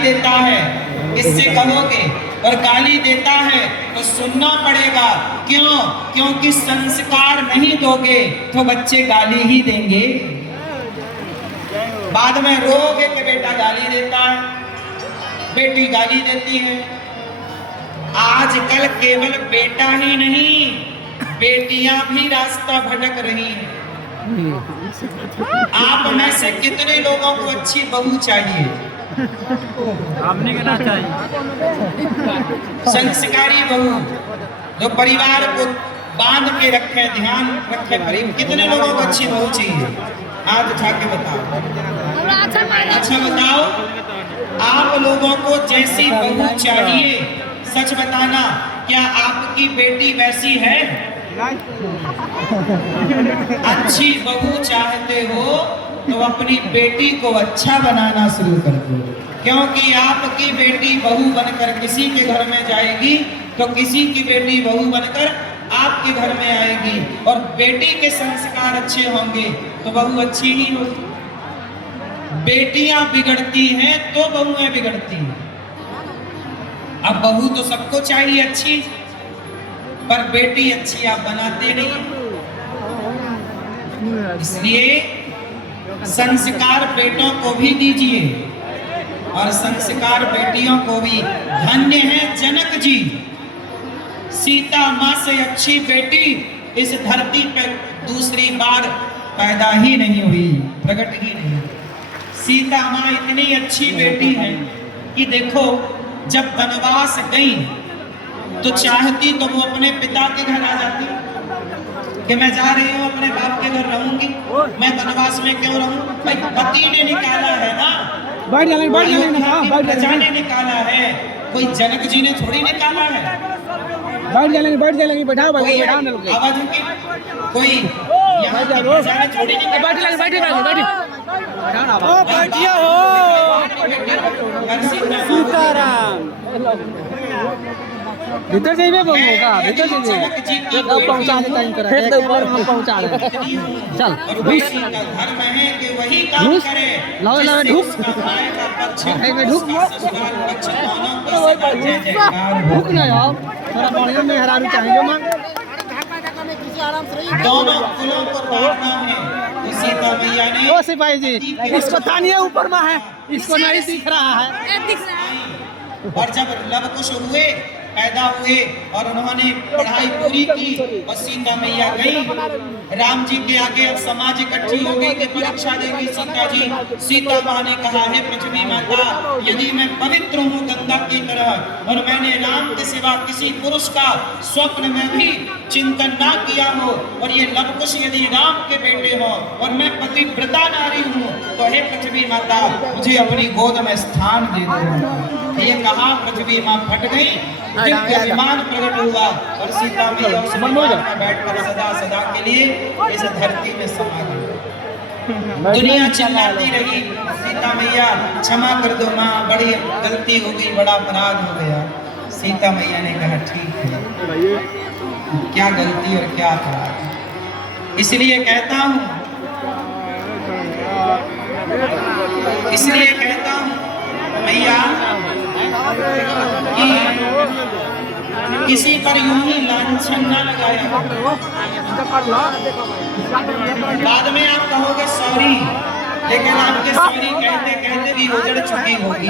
देता है इससे कहोगे, और गाली देता है तो सुनना पड़ेगा। क्यों? क्योंकि संस्कार नहीं दोगे तो बच्चे गाली ही देंगे। बाद में रोगे कि बेटा गाली देता है, बेटी गाली देती है। आजकल केवल बेटा ही नहीं, बेटियां भी रास्ता भटक रही हैं। आप में से कितने लोगों को अच्छी बहू चाहिए? आपने कहना चाहिए संस्कारी बहू जो परिवार को बांध के रखे, ध्यान रखे। परिवार कितने लोगों को अच्छी बहू चाहिए? हाथ उठा के बताओ। अच्छा बताओ, आप लोगों को जैसी बहू चाहिए सच बताना, क्या आपकी बेटी वैसी है? अच्छी बहू चाहते हो तो अपनी बेटी को अच्छा बनाना शुरू कर दो, क्योंकि आपकी बेटी बहू बनकर किसी के घर में जाएगी तो किसी की बेटी बहू बनकर आपके घर में आएगी, और बेटी के संस्कार अच्छे होंगे तो बहू अच्छी ही होगी। बेटियां बिगड़ती हैं तो बहुएं बिगड़ती हैं। अब बहू तो सबको चाहिए अच्छी, पर बेटी अच्छी आप बनाते नहीं। इसलिए संस्कार बेटों को भी दीजिए और संस्कार बेटियों को भी। धन्य है जनक जी, सीता माँ से अच्छी बेटी इस धरती पर दूसरी बार पैदा ही नहीं हुई, प्रकट ही नहीं। सीता माँ इतनी अच्छी बेटी है कि देखो, जब वनवास गई तो चाहती तो वो अपने पिता के घर आ जाती कि मैं जा रही हूँ अपने बाप के घर रहूंगी, मैं वनवास में क्यों रहूं? भाई पति ने निकाला है ना, प्रजा ने निकाला है, कोई जनक जी ने थोड़ी निकाला है। बैठ जाएंगे बैठाओ आवाज उनकी, कोई यहाँ की प्रजा ने थोड़ी भीतर से ही होगा, भीतर से पहुंचा देता है, ऊपर हम पहुंचा दें। चल घर में है कि वही काम करे। लाओ ढूक ढूक ना यार, थोड़ा बढ़िया में हरारू चाहिए मां। दोनों कुलों को ताड़ना है तो सीता मैया ने। ओ सिपाही जी, इसको तानिए ऊपर में है, इसको नहीं दिख रहा है। और जब लव कुश हुए, पैदा हुए और उन्होंने पढ़ाई पूरी की और सीता मैया गई राम जी के आगे, अब समाज इकट्ठी हो गई कि परीक्षा देगी सीता जी। सीता माँ ने कहा है पृथ्वी माता, यदि मैं पवित्र हूँ गंगा की तरह और मैंने राम के सिवा किसी पुरुष का स्वप्न में भी चिंतन ना किया हो, और ये लव कुश यदि राम के बेटे हो और मैं पतिव्रता नारी हूँ, तो हे पृथ्वी माता मुझे अपनी गोद में स्थान दे दो। ये कहा पृथ्वी माँ फट गई, दिव्य विमान प्रकट हुआ और सीता मैया उस विमान में बैठकर सदा सदा के लिए इस धरती में समा गई। दुनिया चिल्लाती रही, सीता मैया क्षमा कर दो माँ, बड़ी गलती हो गई, बड़ा अपराध हो गया। सीता मैया ने कहा ठीक है, क्या गलती और क्या अपराध। इसलिए कहता हूँ मैया कि किसी पर यूं ही लांछन न लगाया। बाद में आप कहोगे सॉरी, लेकिन आपके सॉरी कहते कहते भी उजड़ चुकी होगी।